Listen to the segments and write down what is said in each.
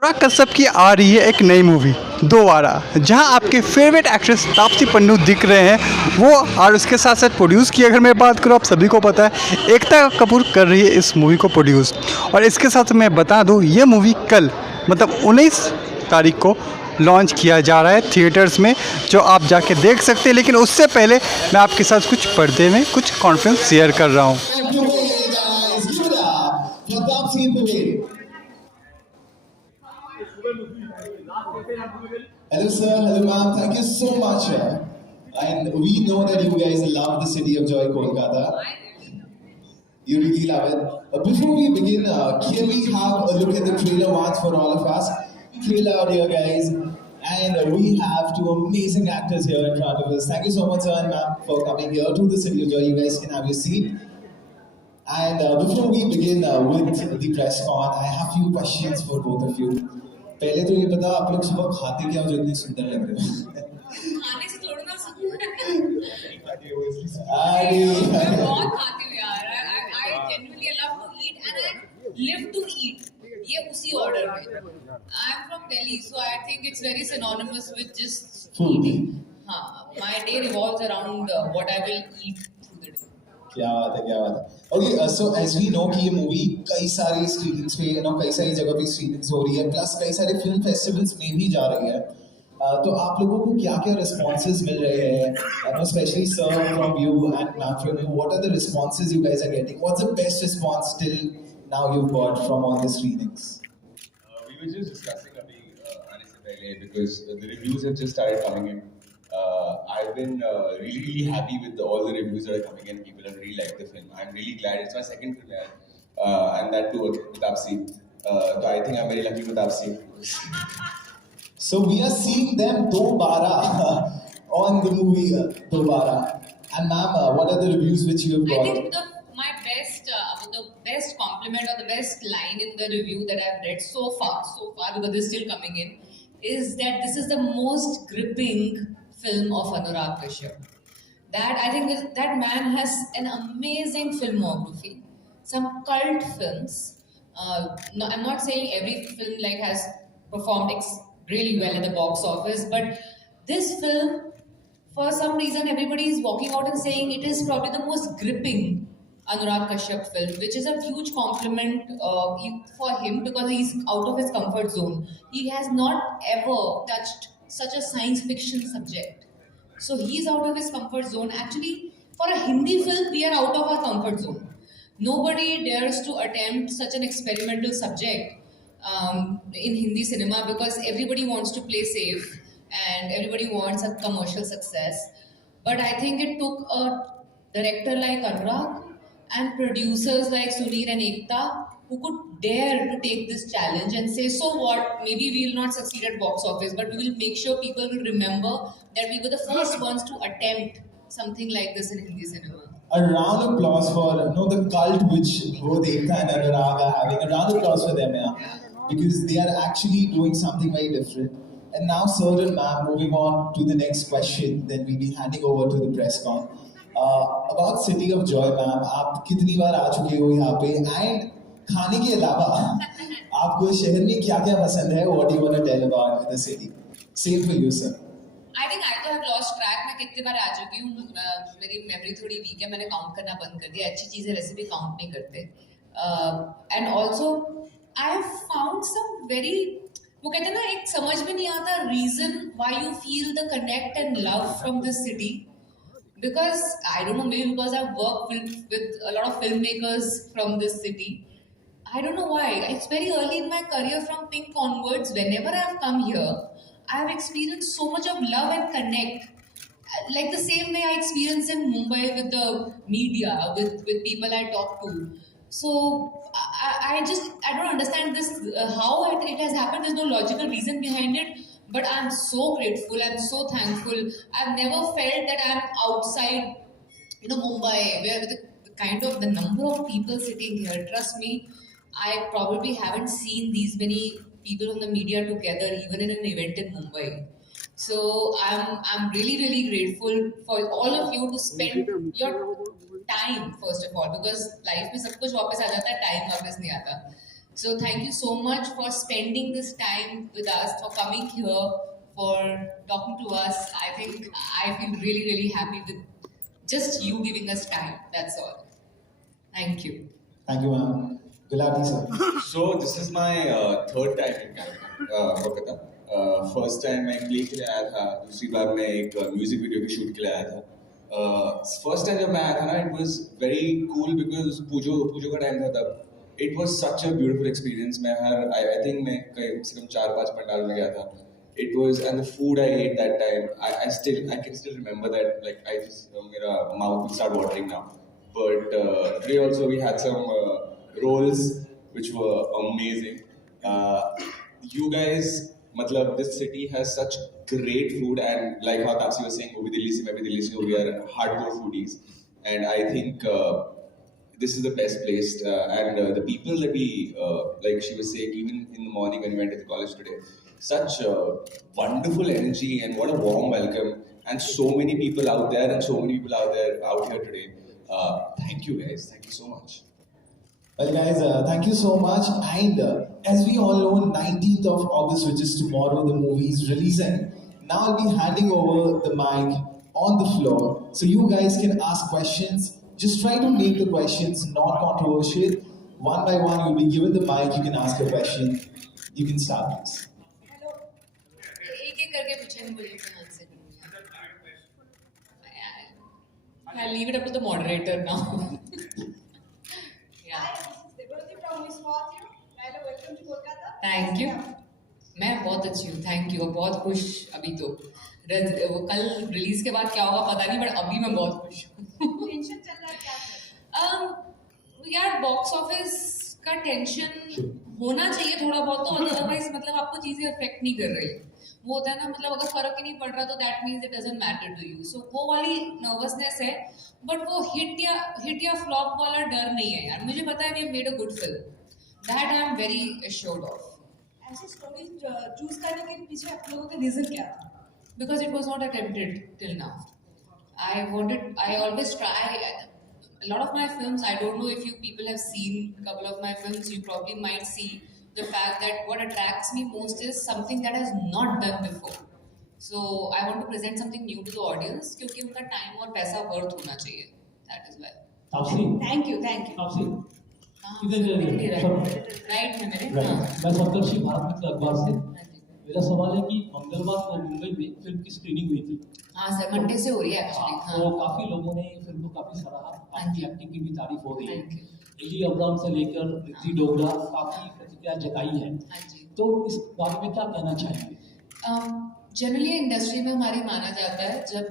अनुराग कश्यप की आ रही है एक नई मूवी दोबारा, जहां आपके फेवरेट एक्ट्रेस तापसी पन्नू दिख रहे हैं वो, और उसके साथ साथ प्रोड्यूस की अगर मैं बात करूं, आप सभी को पता है एकता कपूर कर रही है इस मूवी को प्रोड्यूस। और इसके साथ मैं बता दूं ये मूवी कल मतलब 19 तारीख को लॉन्च किया जा रहा है थिएटर्स में, जो आप जाके देख सकते हैं। लेकिन उससे पहले मैं आपके साथ कुछ पर्दे में कुछ कॉन्फ्रेंस शेयर कर रहा हूँ। Hello, sir. Hello, ma'am. Thank you so much. And we know that you guys love the city of Joy, Kolkata. You really love it. Before we begin, can we have a look at the trailer once for all of us? Trailer out here, guys. And we have two amazing actors here in front of us. Thank you so much, sir and ma'am, for coming here to the city of Joy. You guys can have your seat. And before we begin with the press con, I have few questions for both of you. पहले तो ये बता आप लोग सुबह खाते क्या हो जो इतने सुंदर लग रहे हो? खाने से थोड़ा ना अरे मैं बहुत खाती हूँ यार. I genuinely love to eat and I live to eat. ये उसी order में. I'm from Delhi, so I think it's very synonymous with just Food. eating. हाँ, my day revolves around what I will eat through the day. क्या बात है, क्या बात है. Okay, so as we know कि ये मूवी कई सारी स्क्रीनिंग्स पे कई सारी जगह पे स्क्रीनिंग्स हो रही है, प्लस कई सारे फिल्म फेस्टिवल्स में भी जा रही है. तो आप लोगों को क्या क्या रिस्पॉन्सेज मिल रहे हैं, specially sir from you and ma'am from you, what are the responses you guys are getting, what's the best response till now you got from all the screenings? We were just discussing अभी आने से पहले because the reviews have just started coming in. I've been really happy with all the reviews that are coming in. People have really liked the film. I'm really glad. It's my second premiere, and that too with Taapsee. So I think I'm very lucky with Taapsee. So we are seeing them dobara on the movie dobara. And ma'am, what are the reviews which you have I got? think the best compliment or the best line in the review that I've read so far because they're still coming in, is that this is the most gripping film of Anurag Kashyap. That I think that man has an amazing filmography, some cult films. No, I'm not saying every film like has performed really well at the box office, but this film, for some reason, everybody is walking out and saying it is probably the most gripping Anurag Kashyap film, which is a huge compliment for him because he's out of his comfort zone. He has not ever touched such a science fiction subject. So he's out of his comfort zone. Actually, for a Hindi film, we are out of our comfort zone. Nobody dares to attempt such an experimental subject in Hindi cinema because everybody wants to play safe and everybody wants a commercial success. But I think it took a director like Anurag and producers like Sunir and Ekta who could dare to take this challenge and say, so what, maybe we will not succeed at box office, but we will make sure people will remember that we were the first ones to attempt something like this in Hindi cinema. A round of applause for the cult which both Ekta and Anurag are having. A round of applause for them, yeah, because they are actually doing something very different. And now, sir and ma'am, moving on to the next question, then we'll be handing over to the press con. About City of Joy, ma'am, आप कितनी बार आ चुके हो यहाँ पे? And खाने के अलावा आपको शहर में क्या क्या पसंद है? What do you want to tell about the city? Same for you, sir. I think I तो have lost track. मैं कितनी बार आ चुकी हूँ. मेरी मेमोरी थोड़ी वीक है. मैंने काउंट करना बंद कर दिया. अच्छी चीजें वैसे भी काउंट नहीं करते. And also I have found some very, वो कहते हैं ना, एक समझ में नहीं आता reason why you feel the connect and love from this city. Because I don't know, maybe because I've worked with a lot of filmmakers from this city. I don't know why. It's very early in my career from Pink onwards. Whenever I've come here, I've experienced so much of love and connect. Like the same way I experience in Mumbai with the media, with people I talk to. So I don't understand this, how it has happened. There's no logical reason behind it. But I'm so grateful, I'm so thankful. I've never felt that I'm outside, Mumbai, where the number of people sitting here. Trust me, I probably haven't seen these many people from the media together, even in an event in Mumbai. So I'm really, really grateful for all of you to spend your time, first of all, because life में सब कुछ वापस आ जाता है, time वापस नहीं आता. So thank you so much for spending this time with us, for coming here, for talking to us. I think I feel really, really happy with just you giving us time. That's all. Thank you. Thank you, ma'am. Gulati, sir. So this is my third time in Kolkata. First time मैं प्ले के लिए आया था, दूसरी बार मैं एक music video की शूट के लिए आया था. फर्स्ट टाइम जब मैं आया था ना, it was very cool because Pujo का टाइम था तब. It was such a beautiful experience. मैं आई थिंक मैं कम से कम 4-5 पंडाल में गया था. It was, and the food I ate that time, I can still remember that. Like मेरा mouth will start watering now. But today also we had some rolls which were amazing. You guys, matlab, this city has such great food, and like how Tapsi was saying, वो भी दिल्ली से, मैं भी दिल्ली से, we are hardcore foodies, and I think this is the best place. And the people that we, like she was saying, even in the morning when we went to the college today, such wonderful energy and what a warm welcome, and so many people out there and so many people out here today. Thank you guys, thank you so much. Well, guys, thank you so much. And as we all know, 19th of August, which is tomorrow, the movie is releasing. Now I'll be handing over the mic on the floor, so you guys can ask questions. Just try to make the questions non-controversial. One by one, you'll be given the mic. You can ask a question. You can start, please. एक करके पूछे, मुझे answer I'll leave it up to the moderator now. Yeah. Hi, this is Debarati from Miss Fortune. Hello, welcome to Kolkata. Thank you. मैं बहुत अच्छी हूँ, thank you. और बहुत खुश अभी तो. वो कल रिलीज के बाद क्या होगा पता नहीं, बट अभी मैं बहुत खुश हूँ. टेंशन चल रहा है क्या? यार बॉक्स ऑफिस का टेंशन होना चाहिए थोड़ा बहुत, तो अदरवाइज मतलब आपको चीजें अफेक्ट नहीं कर रही. वो होता है ना, मतलब अगर फर्क ही नहीं पड़ रहा तो that means it doesn't matter to you. So वो वाली नर्वसनेस है, बट वो हिट या फ्लॉप वाला डर नहीं है यार. मुझे पता है we have made a good film, that I am very assured of. ऐसी स्टोरी चूज करने के पीछे आप लोगों का रीजन क्या था? Because it was not attempted till now. I always try. A lot of my films, I don't know if you people have seen a couple of my films, you probably might see the fact that what attracts me most is something that has not done before. So I want to present something new to the audience, क्योंकि उनका time और पैसा worth होना चाहिए. That is why. Taapsee, thank you. Taapsee, हाँ, इधर राइट है मेरे. राइट. हाँ. मैं सप्तर्षि भारत मित्र अखबार से. हाँ जी. मेरा सवाल है कि मंगलवार को मुंबई में फिल्म की स्क्रीनिंग हुई थी. हाँ सर, मंडे से हो रही है एक्चुअली. तो हाँ. काफी लोगों ने फिल्म को काफी सराहा. आपकी एक्टिंग की भी तारीफ हो रही है. Thank you. एली अब्राम से लेकर रिद्धि डोगरा काफी प्रतिक्रिया जताई है. हाँ जी. तो इस बारे में क्या कहना चाहेंगे? जनरली इंडस्ट्री में हमारे माना जाता है जब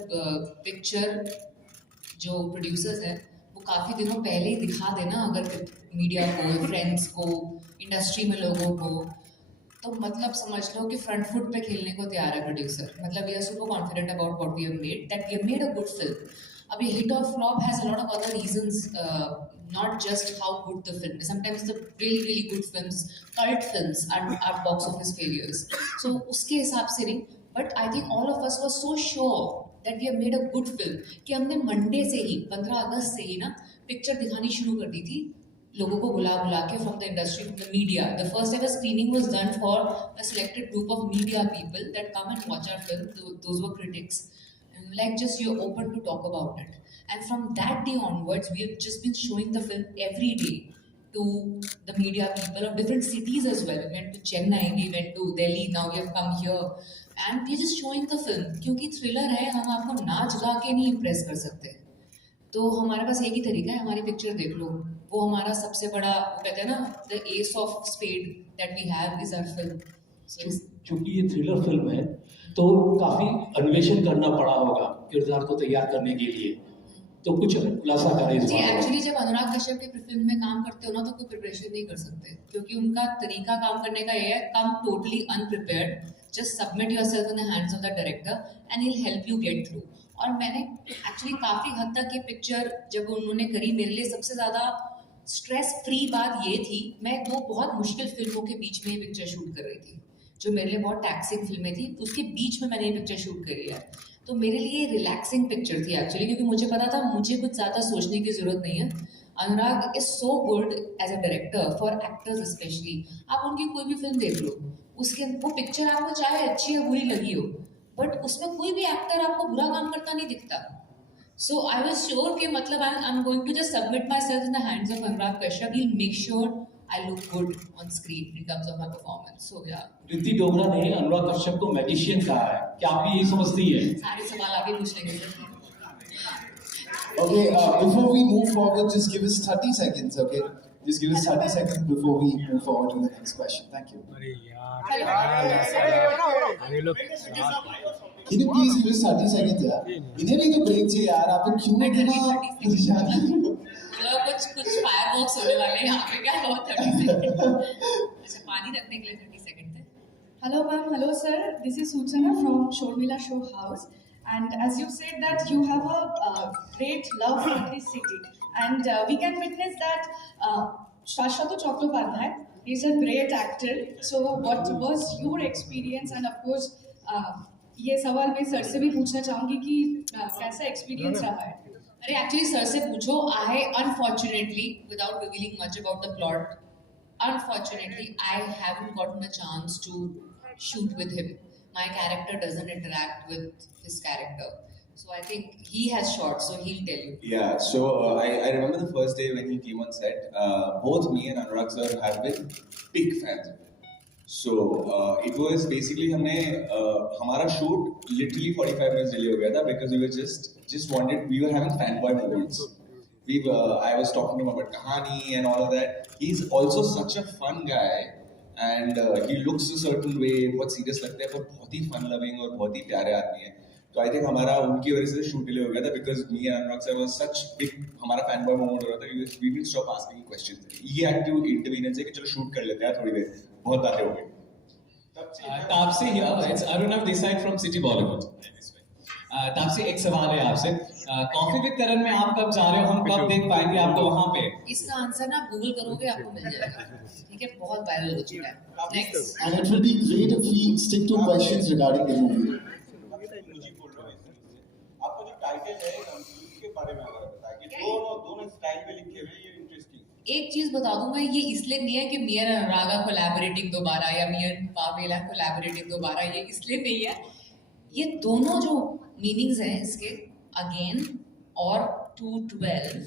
पिक्चर जो प्रोड्यूसर्स हैं वो काफ़ी दिनों पहले ही दिखा देना अगर मीडिया को, फ्रेंड्स को, इंडस्ट्री में लोगों को, तो मतलब समझ लो कि फ्रंट फुट पे खेलने को तैयार है प्रोड्यूसर. मतलब we are super confident about what we have made, that we have made a good film. अब ये हिट और flop has a lot of other reasons, not just how good the film is. Sometimes the really really good films, cult films, are box office failures. So उसके हिसाब से नहीं, but I think all of us were so sure that we have made a good film कि हमने मंडे से ही 15 अगस्त से ही ना पिक्चर दिखानी शुरू कर दी थी लोगों को बुला के from the industry, from the media. The first ever screening was done for a selected group of media people that come and watch our film. Those were critics. And like just you're open to talk about it. And from that day onwards, we have just been showing the film every day to the media people of different cities as well. We went to Chennai, we went to Delhi, now we have come here. And we're just showing the film. क्योंकि thriller है, हम आपको नाच गा के नहीं impress कर सकते. तो हमारे पास एक ही तरीका है, हमारी पिक्चर देख लो. वो हमारा सबसे बड़ा, वो कहते हैं ना, the ace of spade that we have is our film. So चूंकि ये थ्रिलर फिल्म है तो काफी अन्वेषण करना पड़ा होगा किरदार को तैयार करने के लिए. तो कुछ खुलासा करें इस जी. बारे में. एक्चुअली जब अनुराग कश्यप की फिल्म में काम करते हो ना तो कोई प्रिपरेशन नहीं कर सकते, क्योंकि उनका तरीका काम करने का ये है, come totally unprepared, just submit yourself in the hands of the director and he will help you get through. और मैंने एक्चुअली काफ़ी हद तक ये पिक्चर जब उन्होंने करी, मेरे लिए सबसे ज़्यादा स्ट्रेस फ्री बात ये थी, मैं 2 बहुत मुश्किल फिल्मों के बीच में ये पिक्चर शूट कर रही थी, जो मेरे लिए बहुत टैक्सिंग फिल्में थी, उसके बीच में मैंने ये पिक्चर शूट करी है. तो मेरे लिए रिलैक्सिंग पिक्चर थी एक्चुअली, क्योंकि मुझे पता था मुझे कुछ ज़्यादा सोचने की ज़रूरत नहीं है. Anurag is so good as a director for actors specially. आप उनकी कोई भी फिल्म देख लो, उसके वो पिक्चर आपको चाहे अच्छी या बुरी लगी हो, बट उसमें कोई भी एक्टर आपको बुरा काम करता नहीं दिखता. So I was sure कि मतलब I'm going to just submit myself in the hands of Anurag Kashyap. He'll make sure I look good on screen in terms of my performance. So yeah. Riddhi डोगरा ने अनुराग कश्यप को मैजिशियन कहा है, क्या आप भी यही समझती है? सारे सवाल आगे पूछ लेंगे sir. Okay, before we move forward, just give us 30 seconds, okay? Just give us 30 seconds before we move forward to the next question. Thank you. Can you please give us 30 seconds, यार? इन्हें भी तो break चाहिए यार, आप लोग क्यों इतना परेशान हैं? कुछ fireworks होने वाले हैं यहाँ पे, क्या हुआ 30 सेकंड? अच्छा, पानी रखने के लिए 30 सेकंड थे. Hello ma'am, hello sir. This is Suchana from Shormila Show House. And as you said that you have a great love for this city, and we can witness that Shashwat Chattopadhyay is a great actor. So what was your experience? And of course, ये सवाल मैं सर से भी पूछना चाहूँगी कि कैसा एक्सपीरियंस रहा है? अरे एक्चुअली सर से पूछो. I unfortunately, without revealing much about the plot, unfortunately I haven't gotten a chance to shoot with him. My character doesn't interact with his character, so I think he has shot, so he'll tell you. Yeah, so I remember the first day when he came on set. Both me and Anurag sir have been big fans of him. So it was basically हमने हमारा shoot literally 45 minutes delay हो गया था because we were we were having fanboy moments. I was talking to him about कहानी and all of that. He's also such a fun guy. And he looks a certain way, बहुत सीरियस लगता है पर बहुत ही fun loving और बहुत ही प्यारे आदमी है. तो आई थिंक हमारा उनकी वजह से शूट डिले हो गया था because me and Anurag sir was such big, हमारा फैन बॉय मोमेंट हो रहा था. We will stop asking questions. ये एक्टिव इंटरवीनेंस है कि चलो शूट कर लेते हैं थोड़ी देर, बहुत बातें हो गई. Taapsee here, it's Arunav Desai from City Bollywood. Taapsee एक सवाल है आपसे. कॉफी विद करण में आप कब जा रहे हो, हम कब देख पाएंगे आपको वहाँ पे? इसका आंसर ना गूगल करोगे आपको मिल जाएगा. ठीक है, बहुत वायरल हो चुका है. Next. And it will be great if we stick to questions regarding the movie. आपको जो टाइटल है उसके बारे में अगर बताइए. दोनों स्टाइल में लिखे हुए, ये इंटरेस्टिंग. एक चीज बता दूंगा, ये इसलिए नहीं है कि मी एंड अनुरागा कोलैबोरेटिंग दोबारा या मी एंड पावेला कोलैबोरेटिंग दोबारा, ये इसलिए नहीं है. ये दोनों जो मीनिंग्स हैं इसके, अगेन और 212,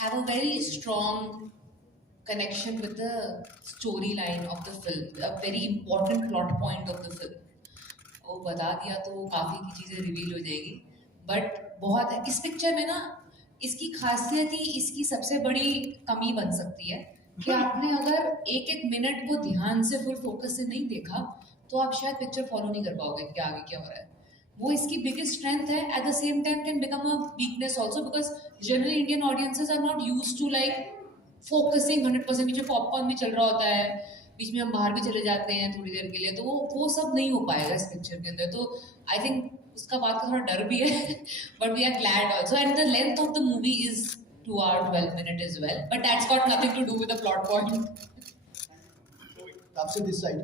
have a very strong connection with the storyline of the film, a very important plot point of the film. वो बता दिया तो वो काफ़ी की चीज़ें रिवील हो जाएगी, बट बहुत है इस पिक्चर में ना. इसकी खासियत ही इसकी सबसे बड़ी कमी बन सकती है कि आपने अगर एक एक मिनट को ध्यान से फुल फोकस से नहीं देखा तो आप शायद पिक्चर फॉलो नहीं कर पाओगे कि आगे क्या हो रहा है. वो इसकी बिगेस्ट स्ट्रेंथ है. At the same time can become a weakness also because generally Indian audiences are not use to like focusing 100%. पीछे पॉपकॉर्न भी चल रहा होता है, बीच में हम बाहर भी चले जाते हैं थोड़ी देर के लिए, तो वो सब नहीं हो पाएगा इस पिक्चर के अंदर. तो आई थिंक उसका बात का थोड़ा डर भी है, but we are glad also. And the length of the movie is 2 hours 12 minutes as well, but that's got nothing to do with the plot point. Tapsi, this side.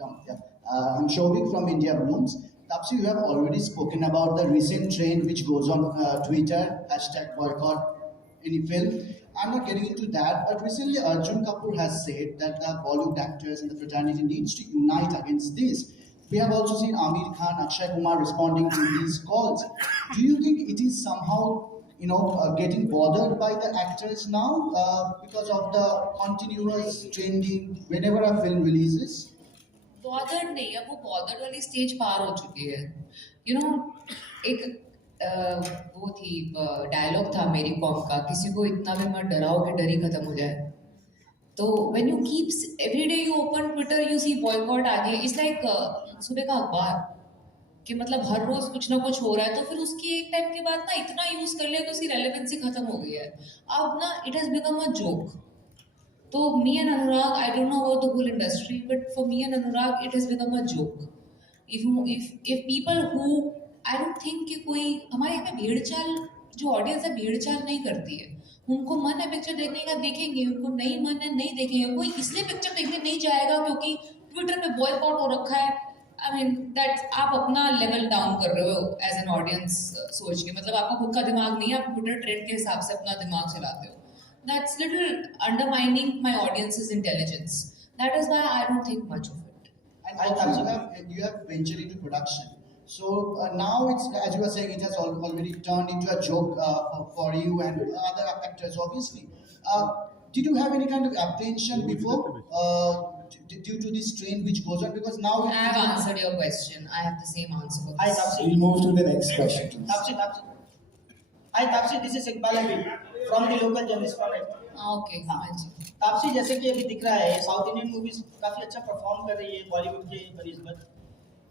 I'm Shovik from India Blooms. Tapsi, you have already spoken about the recent trend which goes on Twitter, #boycott any film. I'm not getting into that, but recently Arjun Kapoor has said that the Bollywood actors and the fraternity needs to unite against this. We have also seen Aamir Khan, Akshay Kumar responding to these calls. Do you think it is somehow, getting bothered by the actors now because of the continuous trending whenever a film releases? Bothered नहीं, अब वो बॉदर्ड वाली स्टेज पार हो चुकी है. एक वो थी डायलॉग था मेरी कॉम का, किसी को इतना भी मत डराओ कि डर ही खत्म हो जाए. तो when you keep every day you open Twitter you see boycott आगे, इट्स लाइक सुबह का अखबार कि मतलब हर रोज कुछ ना कुछ हो रहा है. तो फिर उसकी एक टाइम के बाद ना इतना यूज कर लिया कि उसकी रेलेवेंसी खत्म हो गई है. अब ना it has become a joke. तो me and Anurag, I don't know about the whole industry, but for me and Anurag it has become a joke. If people who, I don't think कि कोई हमारे यहाँ पे भेड़चाल, जो ऑडियंस है भेड़चाल नहीं करती है. उनको मन है पिक्चर देखने का देखेंगे, उनको नहीं मन है नहीं देखेंगे. कोई इसलिए पिक्चर देखने नहीं जाएगा क्योंकि ट्विटर पे बॉयकॉट हो रखा है, आई मीन दैट आप अपना लेवल डाउन कर रहे हो एज एन ऑडियंस सोच के, मतलब आपका खुद का दिमाग नहीं है, आप ट्विटर ट्रेंड के हिसाब से अपना दिमाग चलाते हो. That's little undermining my audiences intelligence. That is why I don't think much of it. And you have ventured into production. So now it's, as you were saying, it has already turned into a joke for you and other actors, obviously. Did you have any kind of apprehension before due to this trend which goes on? Because now I have answered your question. I have the same answer for Hi, this. Tapsi. We'll move to the next question. please. Tapsi. Hi, Tapsi. This is Iqbal Ali from the local journalist forum. Okay, हाँ जी. तापसी, जैसे कि अभी दिख रहा है south Indian movies काफी अच्छा परफॉर्म कर रही है बॉलीवुड के बनिस्बत.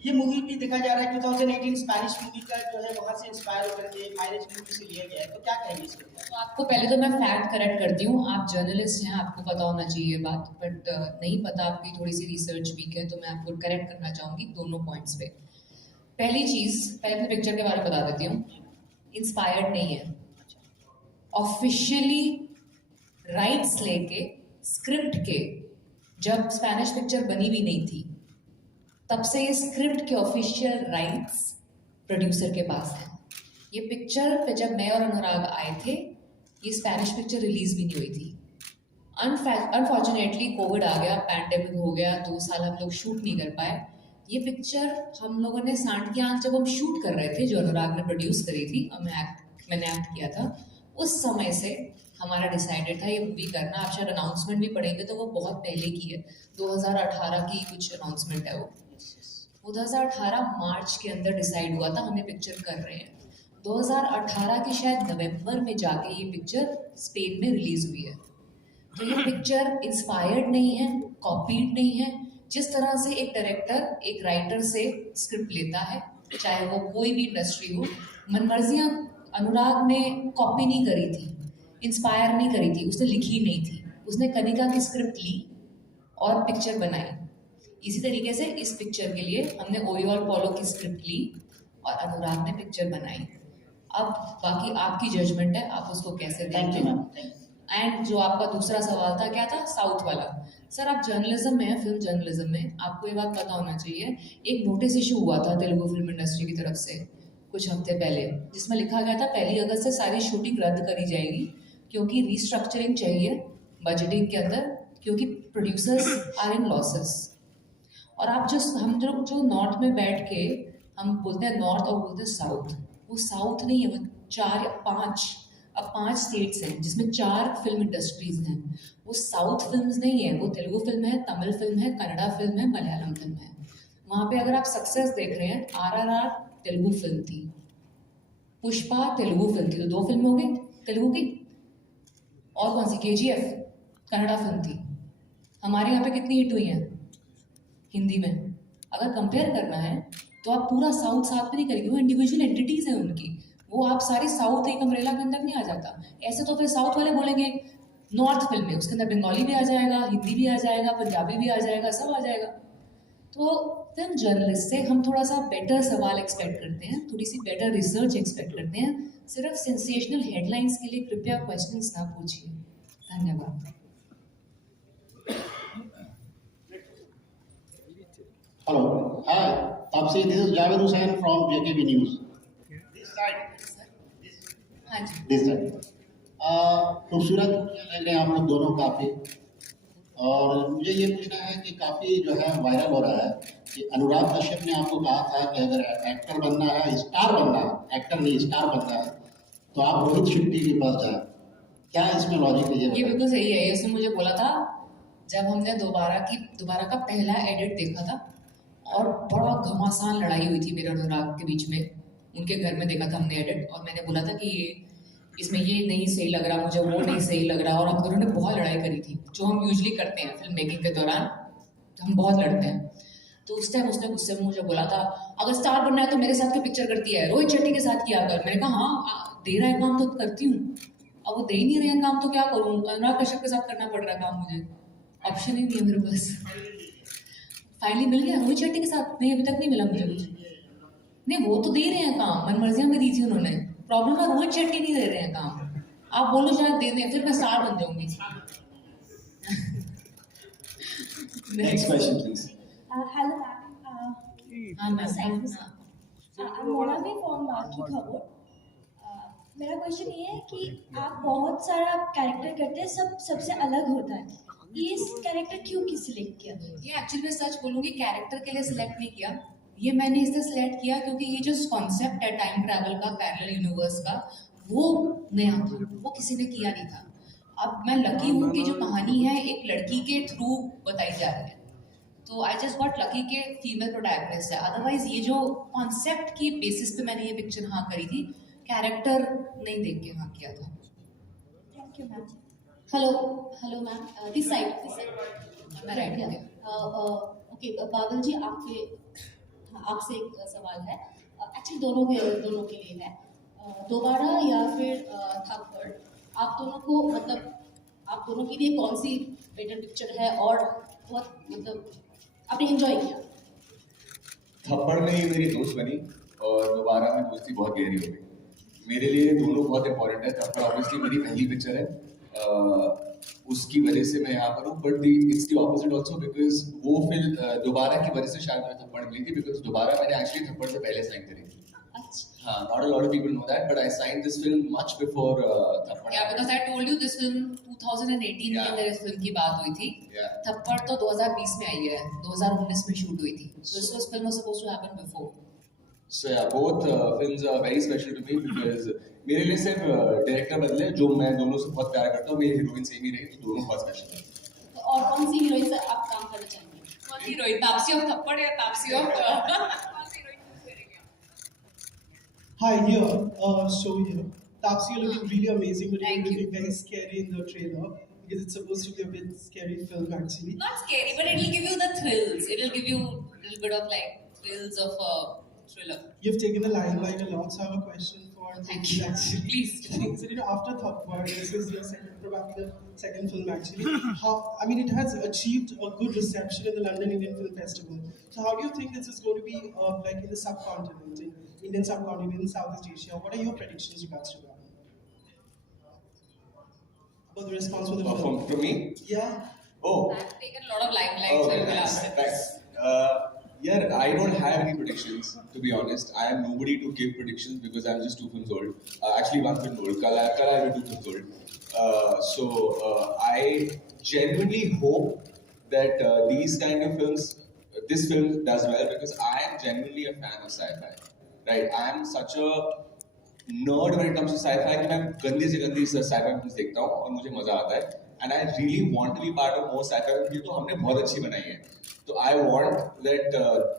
ये मूवी भी देखा जा रहा है 2018 स्पेनिश मूवी का जो है वहां से इंस्पायर होकर के मैरिज मूवी से लिया गया है, तो क्या कहेंगे इसके ऊपर? तो आपको पहले तो मैं फैक्ट करेक्ट करती हूँ. आप जर्नलिस्ट हैं, आपको पता होना चाहिए ये बात, बट नहीं पता, आपकी थोड़ी सी रिसर्च वीक है, तो मैं आपको करेक्ट करना चाहूँगी दोनों पॉइंट्स पे. पहली चीज़, पहले मैं पिक्चर के बारे में बता देती हूँ. इंस्पायर्ड नहीं है. ऑफिशियली राइट्स लेके स्क्रिप्ट के जब स्पेनिश पिक्चर बनी भी नहीं थी, तब से ये स्क्रिप्ट के ऑफिशियल राइट्स प्रोड्यूसर के पास हैं. ये पिक्चर पे जब मैं और अनुराग आए थे, ये स्पेनिश पिक्चर रिलीज भी नहीं हुई थी. अनफॉर्चुनेटली कोविड आ गया, पैंडेमिक हो गया, 2 साल हम लोग शूट नहीं कर पाए. ये पिक्चर हम लोगों ने सांड की आंख जब हम शूट कर रहे थे, जो अनुराग ने प्रोड्यूस करी थी और मैंने एक्ट किया था, उस समय से हमारा डिसाइडेड था ये मूवी करना. आप शायद अनाउंसमेंट भी पढ़ेंगे तो वो बहुत पहले की है, 2018 की कुछ अनाउंसमेंट है वो. 2018 मार्च के अंदर डिसाइड हुआ था हमें पिक्चर कर रहे हैं. 2018 के शायद नवंबर में जाके ये पिक्चर स्पेन में रिलीज हुई है. तो ये पिक्चर इंस्पायर्ड नहीं है, कॉपीड नहीं है. जिस तरह से एक डायरेक्टर एक राइटर से स्क्रिप्ट लेता है, चाहे वो कोई भी इंडस्ट्री हो, मनमर्जियाँ अनुराग ने कॉपी नहीं करी थी, इंस्पायर नहीं करी थी, उसने लिखी नहीं थी. उसने कनिका की स्क्रिप्ट ली और पिक्चर बनाई. इसी तरीके से इस पिक्चर के लिए हमने ओरियोल पोलो की स्क्रिप्ट ली और अनुराग ने पिक्चर बनाई. अब बाकी आपकी जजमेंट है, आप उसको कैसे देखते हैं. एंड जो आपका दूसरा सवाल था क्या था, साउथ वाला. सर आप जर्नलिज्म में हैं, फिल्म जर्नलिज्म में आपको ये बात पता होना चाहिए. एक नोटिस इशू हुआ था तेलुगु फिल्म इंडस्ट्री की तरफ से कुछ हफ्ते पहले, जिसमें लिखा गया था 1 अगस्त से सारी शूटिंग रद्द करी जाएगी क्योंकि रीस्ट्रक्चरिंग चाहिए बजटिंग के अंदर, क्योंकि प्रोड्यूसर्स आर इन लॉसेस. और आप हम जो नॉर्थ में बैठ के हम बोलते हैं नॉर्थ और बोलते हैं साउथ, वो साउथ नहीं है, वो 4 या 5 स्टेट्स हैं जिसमें 4 फिल्म इंडस्ट्रीज हैं. वो साउथ फिल्म्स नहीं है, वो तेलुगु फिल्म है, तमिल फिल्म है, कन्नड़ा फिल्म है, मलयालम फिल्म है. वहाँ पे अगर आप सक्सेस देख रहे हैं, RRR तेलुगु फिल्म थी, पुष्पा तेलुगु फिल्म थी, तो 2 फिल्में हो गई तेलुगु की. और कौन सी, KGF कन्नड़ा फिल्म थी. हमारे यहाँ पे कितनी हिट हुई हैं हिंदी में. अगर कंपेयर करना है तो आप पूरा साउथ साथ में नहीं करेंगे, वो इंडिविजुअल एंटिटीज़ हैं उनकी. वो आप सारी साउथ एक अम्ब्रेला के अंदर नहीं आ जाता. ऐसे तो फिर साउथ वाले बोलेंगे नॉर्थ फिल्म में, उसके अंदर बंगाली भी आ जाएगा, हिंदी भी आ जाएगा, पंजाबी भी आ जाएगा, सब आ जाएगा. तो फिल्म जर्नलिस्ट से हम थोड़ा सा बेटर सवाल एक्सपेक्ट करते हैं, थोड़ी सी बेटर रिसर्च एक्सपेक्ट करते हैं. सिर्फ सेंसेशनल हेडलाइंस के लिए कृपया क्वेश्चंस ना पूछिए. धन्यवाद. Hello. Hi. Tapsi, this is Javed Hussain from JKB News. This side. हाँ जी. This side. खूबसूरत लग रहे हैं आप लोग दोनों काफ़ी. और मुझे ये पूछना है कि काफ़ी जो है वायरल हो रहा है कि अनुराग कश्यप ने आपको कहा था कि अगर एक्टर बनना है, स्टार बनना है, एक्टर नहीं स्टार बनना है, तो आप रोहित शेट्टी के पास जाए. क्या इसमें लॉजिक है? ये बिल्कुल सही है. इसने मुझे बोला था जब हमने दोबारा का पहला एडिट देखा था और बड़ा घमासान लड़ाई हुई थी मेरे अनुराग के बीच में. उनके घर में देखा था हमने एडिट और मैंने बोला था कि ये इसमें ये नहीं सही लग रहा, मुझे वो नहीं सही लग रहा. और हम दोनों ने बहुत लड़ाई करी थी, जो हम यूजुअली करते हैं फिल्म मेकिंग के दौरान, हम बहुत लड़ते हैं. तो उस टाइम उसने गुस्से में मुझे बोला था अगर स्टार बनना है तो मेरे साथ क्यों पिक्चर करती है, रोहित शेट्टी के साथ किया कर. मैंने कहा हाँ दे रहा है काम तो करती हूँ, अब वो दे ही नहीं रहे हैं काम तो क्या करूँ. अनुराग कश्यप के साथ करना पड़ रहा है काम, मुझे ऑप्शन ही नहीं है मेरे पास. फाइनली मिल गया रोहित शेट्टी के साथ. नहीं अभी तक नहीं मिला मुझे कुछ. नहीं वो तो दे रहे हैं काम, मनमर्जियाँ में दी थी उन्होंने. प्रॉब्लम है रोहित शेट्टी नहीं दे रहे हैं काम. आप बोलो शायद दे दें, फिर मैं स्टार बन जाऊंगी. Next question, please. Hello, ma'am. हाँ मैम मोना भी फॉर्म की खबर। मेरा क्वेश्चन ये है कि आप बहुत सारा कैरेक्टर करते हैं, सब सबसे अलग होता है, ये कैरेक्टर क्यों किस सिलेक्ट किया? ये एक्चुअली मैं सच बोलूँगी कैरेक्टर के लिए सिलेक्ट नहीं किया, ये मैंने इसलिए सिलेक्ट किया क्योंकि ये जो कॉन्सेप्ट है टाइम ट्रैवल का, पैरेलल यूनिवर्स का, वो नया था, वो किसी ने किया नहीं था। अब मैं लकी हूँ कि जो कहानी है एक लड़की के थ्रू बताई जा रही है, तो आई जस्ट गॉट लकी के फीमेल प्रोटैगनिस्ट है। अदरवाइज ये जो कॉन्सेप्ट की बेसिस पे मैंने ये पिक्चर हाँ करी थी, कैरेक्टर नहीं देख के हाँ किया था। Thank you ma'am. Hello ma'am, this side मैं राइट किया। ओके बादल जी, आपसे एक सवाल है, एक्चुअली दोनों के लिए है। दोबारा या फिर थप्पड़, आप दोनों को मतलब आप दोनों के लिए कौन सी बेटर पिक्चर है और बहुत मतलब आपने एंजॉय किया? थप्पड़ में ही मेरी दोस्त बनी और दोबारा में दोस्ती बहुत गहरी हो गई। मेरे लिए दोनों बहुत इंपॉर्टेंट है। थप्पड़ ऑब्वियसली मेरी पहली पिक्चर है, उसकी वजह से मैं यहाँ पर हूँ, but it's the opposite also because वो फिल्म दोबारा की वजह से शायद मुझे थप्पड़ मिली थी, बिकॉज दोबारा मैंने एक्चुअली थप्पड़ से पहले साइन करी थी। हाँ, not a lot of people know that, but I signed this film much before थप्पड़. Yeah, because I told you this film 2018 में मेरे इस फिल्म की बात हुई थी। थप्पड़ तो 2020 में आई है, 2019 में शूट हुई थी। So this was film was supposed to happen before. So yeah, both films are very special to me because मेरे लिए सिर्फ डायरेक्टर बदले, जो मैं दोनों से बहुत प्यार करता हूँ, मेरी हीरोइन सेम ही रही, तो दोनों बहुत स्पेशल है। और कौन सी हीरोइन से आप काम करना चाहेंगे? कौन सी हीरोइन? तापसी ऑफ थप्पड़ या Taapsee of Hi, here. So here, Tapsi, you're looking really amazing, but you're looking very scary in the trailer because it's supposed to be a bit scary film actually. Not scary, but it'll give you the thrills. It'll give you a little bit of like thrills of a thriller. You've taken the limelight a lot, so I have a question for Thank you. actually. Please. So after Thapar, this is your probably the second film actually. It has achieved a good reception in the London Indian Film Festival. So how do you think this is going to be like in the subcontinent, in Indian subcontinent, in Southeast Asia? What are your predictions regards to that? About the response for the film? From me? Yeah. Oh. I've taken a lot of limelight. Thanks. Yeah, I don't have any predictions, to be honest. I am nobody to give predictions because I'm just 2 films old. Actually, 1 film old. Kal I'll be 2 films old. I genuinely hope that these kind of films, this film does well because I am genuinely a fan of sci-fi. Right? I am such a nerd when it comes to sci-fi कि मैं गंदी से गंदी sci-fi films देखता हूँ और मुझे मजा आता है. And I really want to be part of more sci-fi films क्योंकि तो हमने बहुत अच्छी बनाई है. So I want that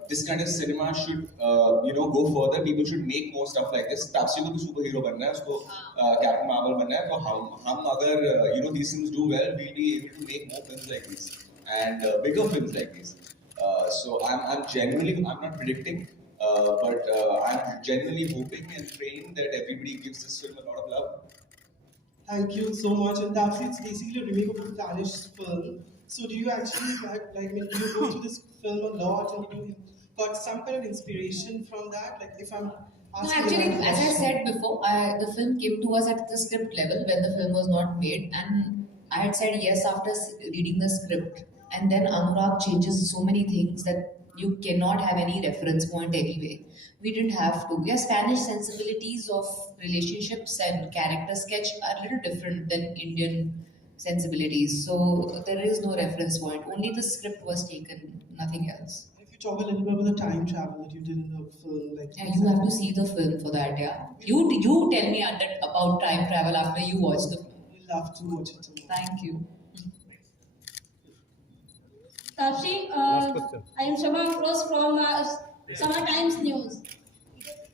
this kind of cinema should, go further. People should make more stuff like this. Taapsee को भी सुपर हीरो बनना है, उसको कैप्टन मार्वल बनना है, तो हम अगर these things do well, we'll be able to make more films like this and bigger films like this. So I'm not predicting, but I'm genuinely hoping and praying that everybody gives this film a lot of love. Thank you so much. And Tapsi, it's basically a remake of a Danish film. So do you actually do you go through this film a lot and you got some kind of inspiration from that? Like if I'm No, actually, as I said before, the film came to us at the script level when the film was not made, and I had said yes after reading the script. And then Anurag changes so many things that you cannot have any reference point anyway. We didn't have to. Yeah, Spanish sensibilities of relationships and character sketch are a little different than Indian sensibilities. So there is no reference point. Only the script was taken, nothing else. If you talk a little bit about the time travel that you did in the film, like yeah, you have to see the film for that. Yeah, you tell me about time travel after you watch the film. We'll have to watch it tomorrow. Thank you. Tapsi, I am Shama Afroz from Summer Times News.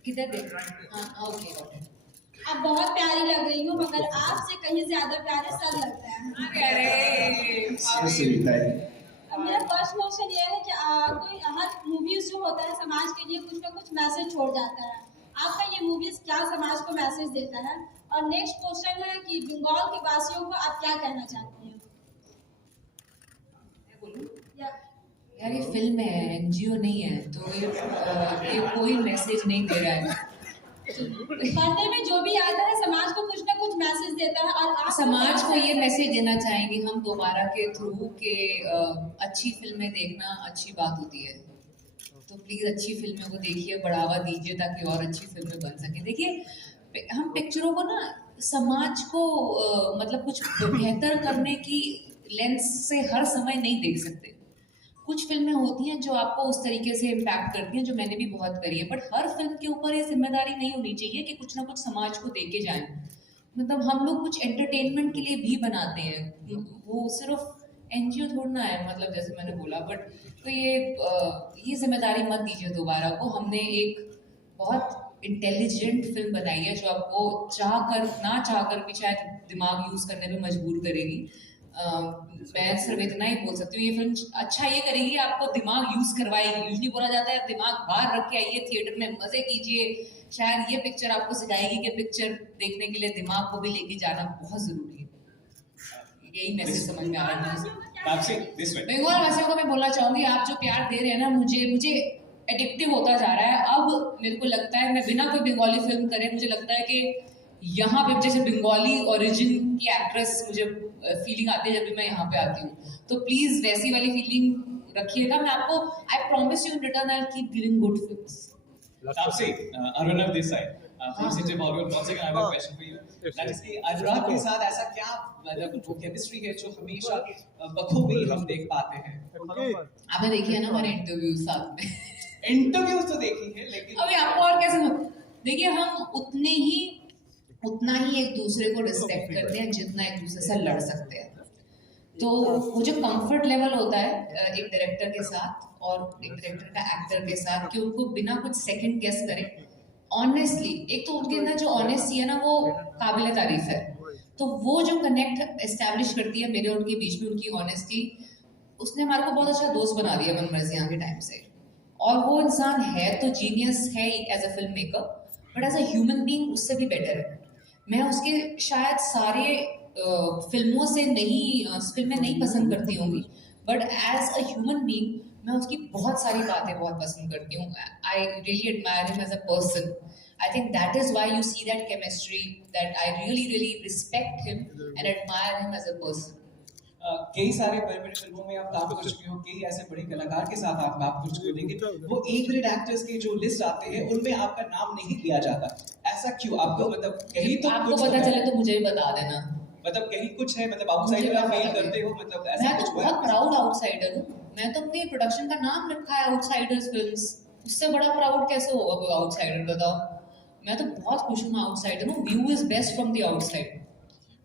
किधर देख रहे हैं? Okay, got it. आप बहुत प्यारी लग रही हो, मगर आपसे कहीं ज्यादा प्यारे सर लगते हैं। अरे मेरा फर्स्ट क्वेश्चन ये है कि कोई हर मूवीज जो होता है समाज के लिए कुछ ना कुछ मैसेज छोड़ जाता है, आपका ये मूवीज क्या समाज को मैसेज देता है? और नेक्स्ट क्वेश्चन है कि बंगाल के वासियों को आप क्या कहना चाहते हैं? यार ये फिल्म है, एनजीओ नहीं है, तो ये कोई मैसेज नहीं दे रहा है। पढ़ने में जो भी आता है समाज को कुछ ना कुछ मैसेज देता है, और आप समाज को ये मैसेज देना चाहेंगे हम दोबारा के थ्रू के अच्छी फिल्में देखना अच्छी बात होती है। तो प्लीज़ अच्छी फिल्मों को देखिए, बढ़ावा दीजिए ताकि और अच्छी फिल्में बन सके। देखिए हम पिक्चरों को ना समाज को मतलब कुछ बेहतर करने की लेंस से हर समय नहीं देख सकते। कुछ फिल्में होती हैं जो आपको उस तरीके से इम्पैक्ट करती हैं, जो मैंने भी बहुत करी है, बट हर फिल्म के ऊपर ये जिम्मेदारी नहीं होनी चाहिए कि कुछ ना कुछ समाज को दे के जाएं। मतलब हम लोग कुछ एंटरटेनमेंट के लिए भी बनाते हैं, वो सिर्फ एनजीओ थोड़ा ना है, मतलब जैसे मैंने बोला। बट तो ये जिम्मेदारी मत दीजिए दोबारा को। हमने एक बहुत इंटेलिजेंट फिल्म बनाई है जो आपको चाह कर ना चाह कर भी शायद दिमाग यूज करने पे मजबूर करेगी। मैं सिर्फ इतना ही बोल सकती हूँ, ये फिल्म अच्छा ये करेगी, आपको दिमाग यूज करवाएगी। यूजली बोला जाता है दिमाग बाहर रख के आइए, थिएटर में मजे कीजिए। शायद ये पिक्चर आपको सिखाएगी कि पिक्चर देखने के लिए दिमाग को भी लेके जाना बहुत जरूरी है। यही मैसेज समझ में आ रहा है। बंगाल वासियों को मैं बोलना चाहूंगी, आप जो प्यार दे रहे हैं ना मुझे एडिक्टिव होता जा रहा है। अब मेरे को लगता है मैं बिना कोई बंगाली फिल्म करे, मुझे लगता है कि यहाँ पे जैसे बंगाली ओरिजिन की एक्ट्रेस मुझे फीलिंग आती है जब भी मैं यहाँ पे आती हूँ। तो प्लीज वैसी वाली फीलिंग रखिएगा। मैं आपको I promise you in return I will keep giving good films. Taapsee, Arnav Desai from City Bollywood. Once again, I have a question for you. That is कि अनुराग के साथ ऐसा क्या मतलब वो केमिस्ट्री है जो हमेशा बखूबी हम देख पाते हैं? आपने देखी है ना हमारे इंटरव्यूज साथ में? इंटरव्यूज तो देखी है, लेकिन अभी आपको और कैसे देखिए, हम उतना ही एक दूसरे को रिस्पेक्ट करते हैं जितना एक दूसरे से लड़ सकते हैं। तो वो जो कंफर्ट लेवल होता है एक डायरेक्टर के साथ और एक डायरेक्टर का एक्टर के साथ, कि उनको बिना कुछ सेकंड गेस करें ऑनेस्टली, एक तो उनके अंदर जो ऑनेस्टी है ना वो काबिल तारीफ है। तो वो जो कनेक्ट एस्टैब्लिश करती है मेरे और उनके बीच में, उनकी ऑनेस्टी, उसने हमारे को बहुत अच्छा दोस्त बना दिया मन मर्जियां के टाइम से। और वो इंसान है तो जीनियस है as a film maker, but as a human being उससे भी बेटर है। मैं उसके शायद सारे फिल्मों से फिल्में नहीं पसंद करती होंगी, but as a human being मैं उसकी बहुत सारी बातें बहुत पसंद करती हूँ। I really admire him as a person. I think that is why you see that chemistry, that I really respect him and admire him as a person. कई सारे बड़े-बड़े फिल्मों में आप काम कर चुके हो, कई ऐसे बड़े कलाकार के साथ आप काम कर चुके हो, लेकिन वो ए ग्रेड एक्टर्स की जो लिस्ट आते हैं उनमें आपका नाम नहीं लिया जाता। ऐसा क्यों? आपको मतलब कहीं तो आपको पता चले तो मुझे भी बता देना। मतलब कहीं कुछ है, मतलब आउटसाइडर आप फील करते हो, मतलब ऐसा मैं कुछ तो हुआ है? बहुत प्राउड आउटसाइडर हूँ। मैं तो अपने प्रोडक्शन का नाम रखा है आउटसाइडर्स फिल्म्स। उससे बड़ा प्राउड कैसे होगा कोई आउटसाइडर, बताओ। मैं तो बहुत खुश हूँ, मैं आउटसाइडर हूँ। View is best from the outside.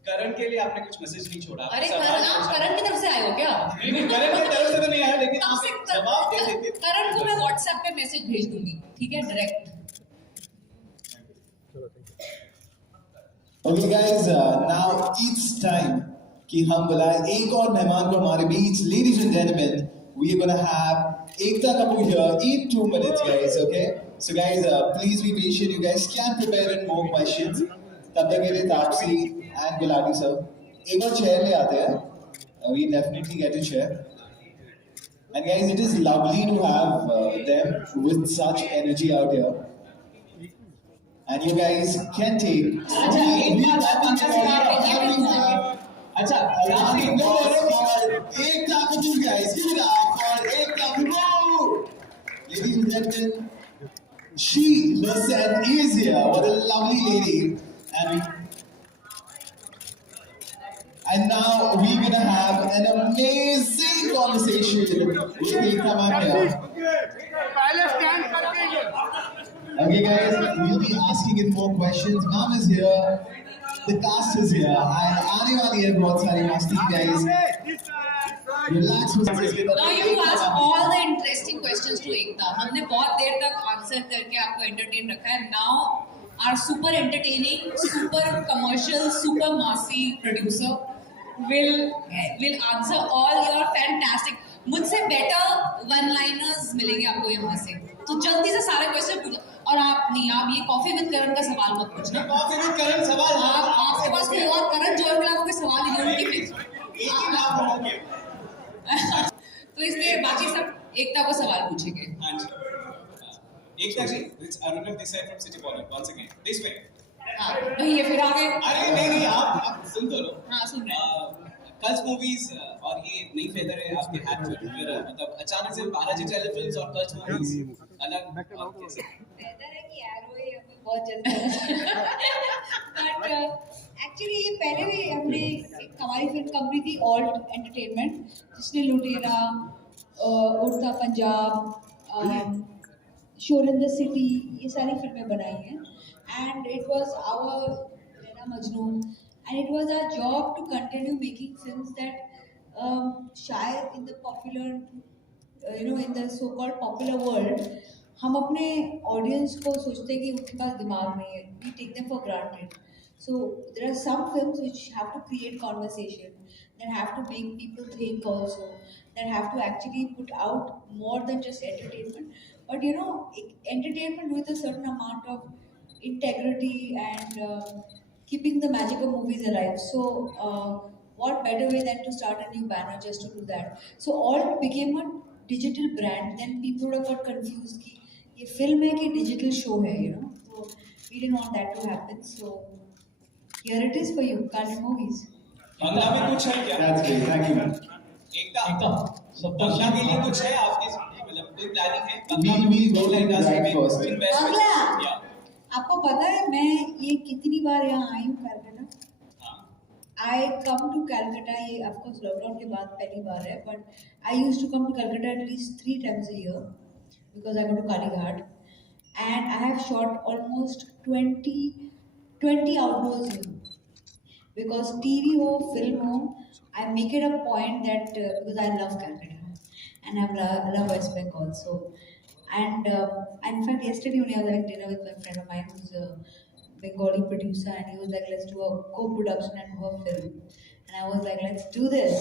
Karan के लिए आपने कुछ मैसेज नहीं छोड़ा? अरे आप करण की तरफ से आए हो क्या? नहीं, करण की तरफ से तो नहीं आया, लेकिन आप जवाब दे देते। करण को मैं व्हाट्सएप पे मैसेज भेज दूंगी, ठीक है, direct. Okay guys, now it's time कि हम बुलाएं एक और मेहमान को हमारे बीच। Ladies and gentlemen, we are gonna have Ekta Kapoor here in 2 minutes, guys. Okay, so guys, please be patient. You guys can prepare in more questions. तब तक के लिए तापसी and Gulati sir एक और chair ले आते हैं. We definitely get a chair. And guys, it is lovely to have them with such energy out here. And you guys can take. अच्छा, एक बात अच्छा, Ekta Kapoor, guys, give it up for Ekta Kapoor. Ladies and gentlemen, she herself is here. What a lovely lady. And now we're gonna have an amazing conversation with Ekta ma'am here. Okay guys, we'll be asking it more questions. Ma'am is here, the cast is here, and आने वाली है बहुत सारी मस्ती guys. Relax with this. Now you ask all the interesting questions to Ekta. हमने बहुत देर तक आंसर करके आपको entertain रखा है. Now our super entertaining, super commercial, super massy producer will answer all your fantastic, मुझसे better one-liners मिलेंगे आपको यहाँ से. तो जल्दी से सारे क्वेश्चन पूछो. और आप नहीं, आप ये कॉफी विद करण का सवाल मत पूछना. कॉफी विद करण सवाल आपके पास कोई और करण जोहर के कोई सवाल ही नहीं होंगे. एक ही नाम होंगे. तो इसलिए बाकी सब एकता को सवाल पूछेंगे. हाँ जी. एकता जी, it's Arnav Desai from City Bollywood. Once again, this way. हाँ, तो ये फिर आगे. अरे नहीं, आप सुन तो लो. हाँ, सुन रहे हैं. कल्ट मूवीज और ये नई फेदर है आपके हाथ में, फिर मतलब अचानक से बालाजी टेलीफिल्म्स और कल्ट मूवीज अलग कैसे? फेदर है कि एरो है, हमें बहुत जल्दी बट एक्चुअली ये पहले भी हमने हमारी फिल्म कंपनी थी ऑल्ट एंटरटेनमेंट, जिसने लुटेरा, उड़ता पंजाब, शोर इन द सिटी, ये सारी फिल्में बनाई हैं. And it was our Laila Majnu, and it was our job to continue making films that शायद in the popular in the so called popular world हम अपने ऑडियंस को सोचते हैं कि उनके पास दिमाग नहीं है, we take them for granted. So there are some films which have to create conversation, that have to make people think also, that have to actually put out more than just entertainment. But entertainment with a certain amount of integrity and keeping the magic of movies alive. So what better way than to start a new banner just to do that? So all became a digital brand. Then people would have got confused कि ये film है कि digital show है, So we didn't want that to happen. So here it is for you, cult movies. बंगला में कुछ है क्या? That's great. Thank you, man. एकता बंगला के लिए कुछ है आपके मतलब कोई प्लानिंग है? We go like that first. बंगला, आपको पता है मैं ये कितनी बार यहाँ आई हूँ Calcutta? I come to Calcutta, ये of course लॉकडाउन के बाद पहली बार है, but I used to come to Calcutta at least 3 times a year because I go to Kalighat, and I have shot almost 20 outdoors here. Because TV ho, film ho, I make it a point that because I love Calcutta and I love West Bengal. So, and in fact, yesterday only I was having dinner with my friend of mine who's a Bengali producer, and he was like, let's do a co-production and do a film. And I was like, let's do this.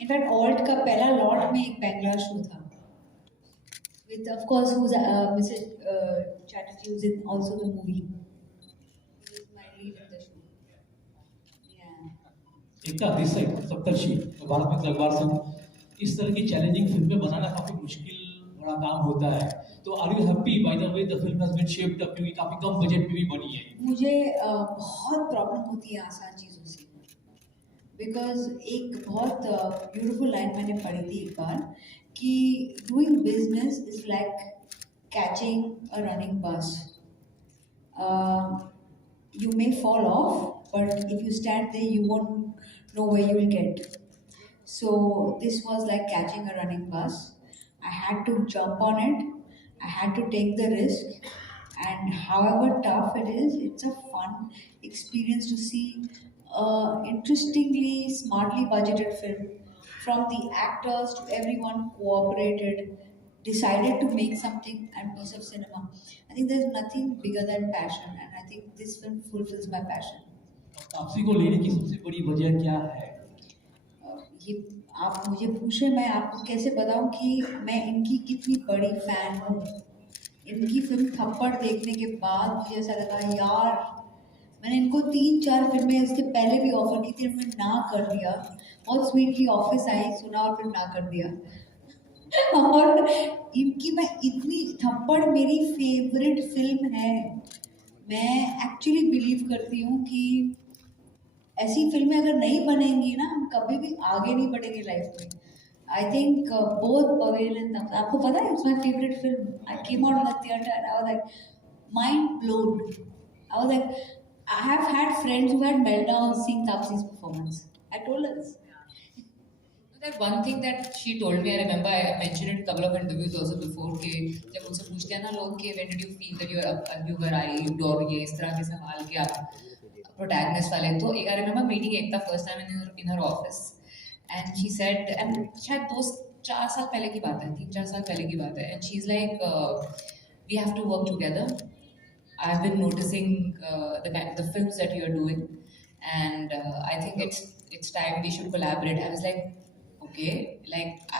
In fact, Alt का पहला lot में एक Bangla show था. With of course who's Mrs. Chatterjee, who's in also the movie. He was my lead in the show. Ekta this side Saptarshi Bharat में अखबार संघ, इस तरह की चैलेंजिंग फिल्में बनाना काफी मुश्किल बड़ा काम होता है, तो are you happy by the way the film has been shaped up, क्योंकि काफी कम बजट में भी बनी है? मुझे बहुत प्रॉब्लम होती है आसान चीज़ों से, बिकॉज एक बहुत ब्यूटीफुल लाइन मैंने पढ़ी थी एक बार कि doing business is like catching a running बस. You may fall off, but if you stand there, you won't know where you will get. So this was like catching a running bus. I had to jump on it. I had to take the risk. And however tough it is, it's a fun experience to see interestingly, smartly budgeted film. From the actors to everyone cooperated, decided to make something and piece of cinema. I think there's nothing bigger than passion, and I think this film fulfills my passion. Taapsee को लेने की सबसे बड़ी वजह क्या है? ये आप मुझे पूछे, मैं आपको कैसे बताऊं कि मैं इनकी कितनी बड़ी फैन हूँ. इनकी फिल्म थप्पड़ देखने के बाद मुझे ऐसा लगा यार, मैंने इनको 3-4 फिल्में इसके पहले भी ऑफर की थी, उन्होंने ना कर दिया. बहुत स्वीटली ऑफिस आई, सुना और फिर ना कर दिया. और इनकी मैं इतनी थप्पड़ मेरी फेवरेट फिल्म है. मैं एक्चुअली बिलीव करती हूँ कि ऐसी फिल्में अगर नहीं बनेंगी ना, हम कभी भी आगे नहीं बढ़ेंगे लाइफ में. आई थिंक बोथ पवेल एंड आपको पता है it's my favourite film. I came out of the theatre and I was like mind blown. I was like I have had friends who had meltdowns seeing Taapsi's performance. I told her this. That one thing that she told me, I remember I mentioned it in a couple of interviews also before कि जब उनसे पूछते हैं ना लोग कि when did you feel that you arrived और ये इस तरह के सवाल कि आप protagonist वाले, तो I remember meeting Ekta first time in her office, and she said, and शायद 2-4 साल पहले की बात है, 3-4 साल पहले की बात है, and she's like we have to work together. I've been noticing the films that you're doing, and I think it's time we should collaborate. I was like, okay, like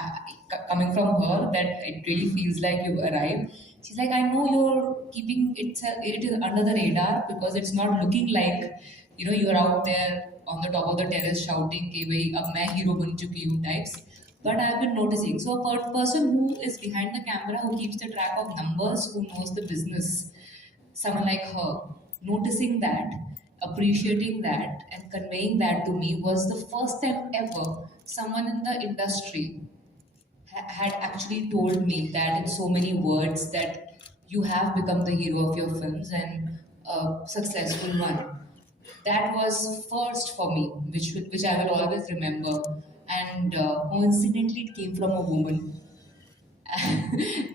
coming from her, that it really feels like you've arrived. She's like, I know you're keeping it is under the radar because it's not looking like you're out there on the top of the terrace shouting कि भाई अब मैं hero बन चुकी हूँ types. But I've been noticing. So a person who is behind the camera, who keeps the track of numbers, who knows the business. Someone like her, noticing that appreciating that and conveying that to me was the first time ever someone in the industry had actually told me that in so many words that you have become the hero of your films and a successful one. That was first for me, which I will always remember. And coincidentally, it came from a woman.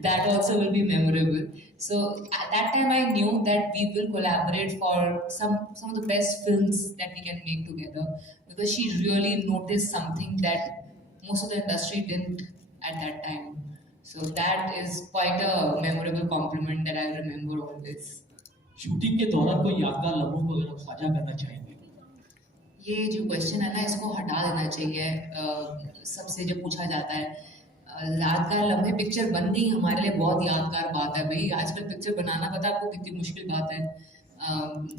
That also will be memorable. So at that time, I knew that we will collaborate for some of the best films that we can make together, because she really noticed something that most of the industry didn't at that time. So that is quite a memorable compliment that I remember always. Shooting के दौरान कोई यादगार लम्हों को अगर आप साझा करना चाहेंगे? ये जो क्वेश्चन है ना, इसको हटा देना चाहिए। सबसे जो पूछा जाता है यादगार लम्हे, पिक्चर बन गई हमारे लिए बहुत यादगार बात है भाई। आजकल पिक्चर बनाना पता है आपको कितनी मुश्किल बात है।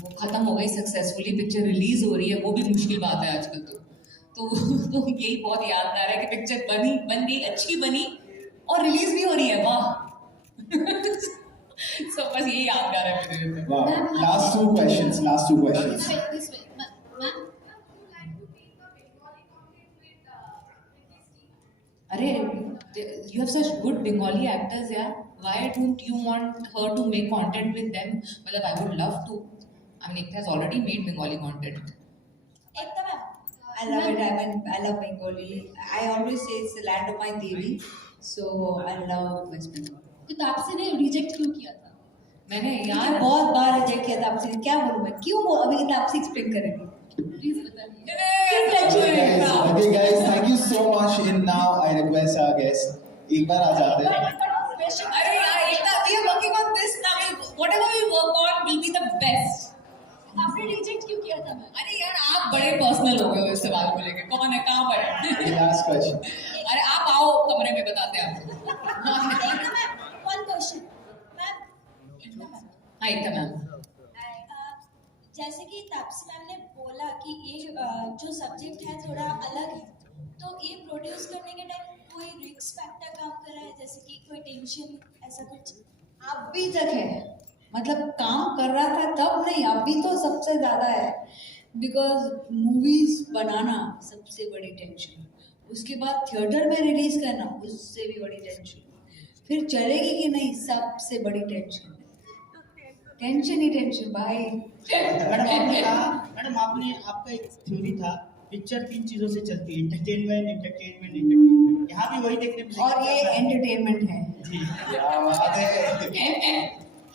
वो ख़त्म हो गई सक्सेसफुली, पिक्चर रिलीज़ हो रही है, वो भी मुश्किल बात है आजकल। तो यही बहुत यादगार है कि पिक्चर बन गई, अच्छी बनी और रिलीज़ भी हो रही है। वाह So बस यही यादगार है मेरे लिए। Wow. Last two questions. This way, ma'am. अरे you have such good Bengali actors, yeah. Why don't you want her to make content with them? मतलब I would love to. I mean, it has already made Bengali content. Ekta ma'am. I love it. I love Bengali. I always say it's the land of my Devi. So I love West Bengal. तो तापसी ने रिजेक्ट क्यों किया था? मैंने यार बहुत बार रिजेक्ट किया तापसी ने। क्या बोलूं मैं? क्यों वो अभी तापसी एक्सप्लेन करेगी। प्लीज बताइए। Okay guys, thank you so much. And now I request our guest, एक बार आ जाते हैं। अरे यार, we are working on this now. Whatever we work on will be the best. आपने रिजेक्ट क्यों किया था मैम? अरे यार, आप बड़े पर्सनल हो गए हो इस सवाल को लेकर। कौन है, कहाँ पर है? Last question. अरे आप आओ कमरे में, बताते हैं आपको। One question, ma'am. हाँ, एकता मैम। जैसे कि तापसी मैम ने बोला कि ये जो सब्जेक्ट है थोड़ा अलग है, तो ये प्रोड्यूस करने के टाइम कोई रिस्क फैक्टर काम कर रहा है, जैसे कि कोई टेंशन ऐसा कुछ? अभी तक है, मतलब काम कर रहा था तब नहीं, अभी तो सबसे ज़्यादा है। बिकॉज मूवीज बनाना सबसे बड़ी टेंशन, उसके बाद थिएटर में रिलीज करना उससे भी बड़ी टेंशन, फिर चलेगी कि नहीं सबसे बड़ी टेंशन। टेंशन ही टेंशन भाई। मैडम आपने आपका एक थ्योरी था, पिक्चर 3 चीजों से चलती है, एंटरटेनमेंट एंटरटेनमेंट एंटरटेनमेंट। यहाँ भी वही देखने को और ये एंटरटेनमेंट है।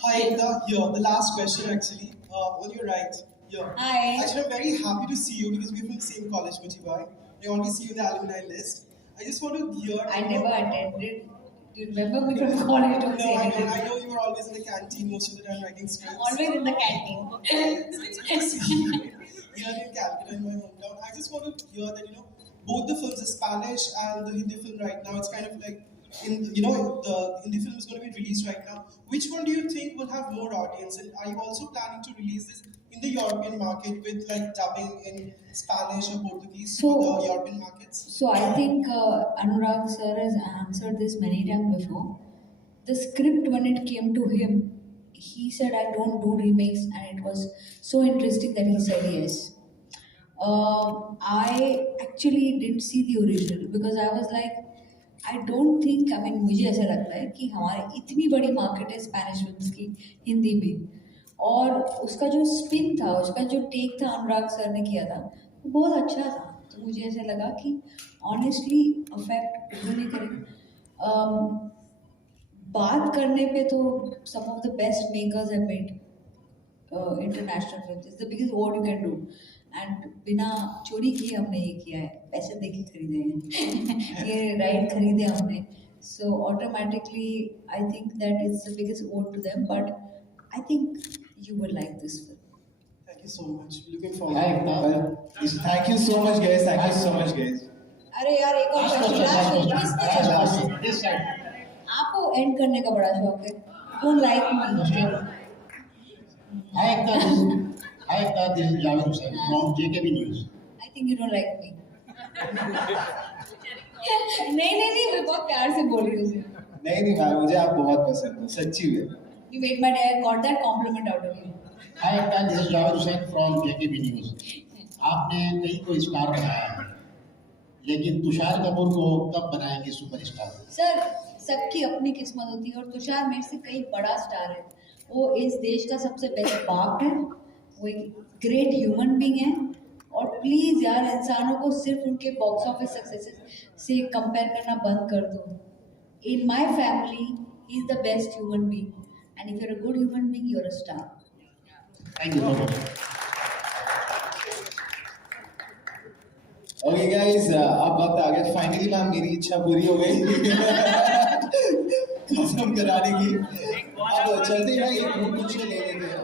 Hi, the last question actually. On your right, here. Hi. Actually, I'm very happy to see you because we're from the same college, Mutibai. I only see you in the alumni list. I just want to hear. I never attended. Do you remember me from college? Don't No, say I anything. know you were always in the canteen most of the time writing scripts. Always in the canteen. Here in Calcutta, in my hometown. I just want to hear that, both the films, the Spanish and the Hindi film right now, it's kind of like, the Hindi film is going to be released right now. Which one do you think will have more audience? And are you also planning to release this in the European market with like dubbing in Spanish or Portuguese for the European markets? So I think Anurag sir has answered this many times before. The script, when it came to him, he said, I don't do remakes, and it was so interesting that he said yes. I actually didn't see the original because I was like, I don't think, मुझे ऐसा लगता है कि हमारे इतनी बड़ी मार्केट है Spanish films की हिंदी में, और उसका जो स्पिन था, उसका जो टेक था अनुराग सर ने किया था, वो बहुत अच्छा था। तो मुझे ऐसा लगा कि ऑनेस्टली अफेक्ट नहीं करेगा। बात करने पे तो some of the best makers have made international films. It's the biggest award you can do. And बिना चोरी किए हमने ये किया है, पैसे देके खरीदे हैं ये राइट खरीदे हमने। So automatically I think that it's the biggest award to them, but I think you will like this film. Thank you so much. Looking forward. Thank you so much, guys. Thank you so much, guys. अरे यार एक और आपको एंड करने का बड़ा शौक है। Don't like me. Hi, this is Javed Hussain from JKB News. I think you don't like me. नहीं मैं बहुत प्यार से बोल रही हूँ उसे। नहीं मैम, मुझे आप बहुत पसंद हो, सच्ची में। You made my day. I got that compliment out of you. Hi everyone, this is Javed Hussain from JKB news. आपने कई को स्टार बनाया है, लेकिन तुषार कपूर को कब बनाएंगे सुपरस्टार? सर, सबकी अपनी किस्मत होती है और तुषार मेरे से कई बड़ा स्टार है। वो इस देश का सबसे बेस्ट बाप है, वो एक ग्रेट ह्यूमन बीइंग है। और प्लीज़ यार, इंसानों को सिर्फ उनके बॉक्स ऑफिस सक्सेसेस से कंपेयर करना बंद कर दो। In my family he is the best human being and if you are a good human being you are a star. Thank you. Okay guys, अब वक्त आ गया फाइनली मैम, मेरी इच्छा पूरी हो गई कसम कराने की। अब चलते हैं, एक ग्रुप कुछ ले लेते हैं।